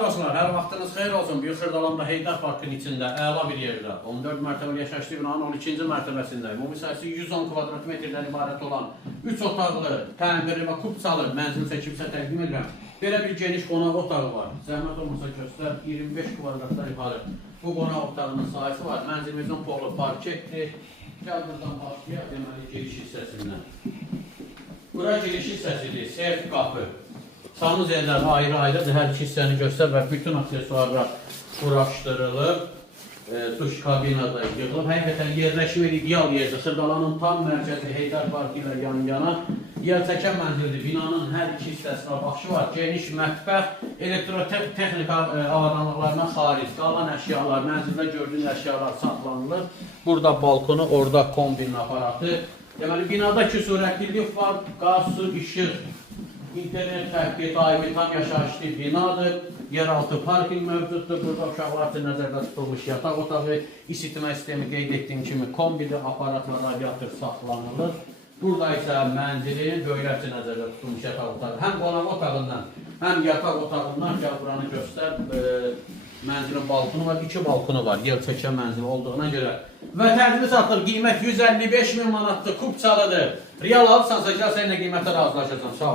Dostlar, hər vaxtınız xeyir olsun. Bir Xırdalanda Heydər Parkın içində əla bir yerdə 14 mərtəbəli yaşayışlı binanın 12-ci mərtəbəsində ümumi sayısı 110 kvadrat metrdən ibarət olan 3 otaqlı, təmirli və kupçalı mənzil çəkibsə təqdim edirəm. Belə bir geniş qonaq otağı var. Zəhmət olmasa göstər, 25 kvadratdan ibarət bu qonaq otağının sahəsi var. Mənzilimizin polu parketdir. Gəl buradan başlayaq, deməli giriş hissəsindən. Bura giriş hissəsidir, seyf qapı. Samız yerləri ayrı-ayrıdır, hər iki hissəni göstər və bütün aksesuarlar quraşdırılıb, duş kabinada yığılıb. Həqiqətən yerləşmə ideal yerdir. Xırdalanın tam mərkəzi Heydər Parkı ilə yan-yana yerçəkən mənzildir. Binanın hər iki hissəsinə baxışı var. Geniş mətbəx, elektrotexnika avadanlıqlarına xaric, qalan əşyalar, mənzildə gördüyün əşyalar saxlanılır. Burada balkonu, orada kombinin aparatı. Deməli, binada iki sürətlilik var, qaz, su, işıq. İnternet təxqiq daimi tam yaşayışlı binadır. Yeraltı parking mövcuddur. Burada uşaqlar üçün nəzərdə tutulmuş yataq otağı, isitmə sistemi qeyd etdiyim kimi kombili aparat və radiator saxlanılır. Burada isə mənzilin böyüklər üçün nəzərdə tutulmuş yataq otağı. Həm qonaq otağından, həm yataq otağından gəl buranı göstər. Mənzilin balkonu var, 2 balkonu var. Yel çəkən mənzil olduğuna görə. Və təqdimi satılır, qiymət 155 min manatdır, kupçalıdır. Real alırsansa gəl səninlə qiymətə razılaşacağım. Sağ ol.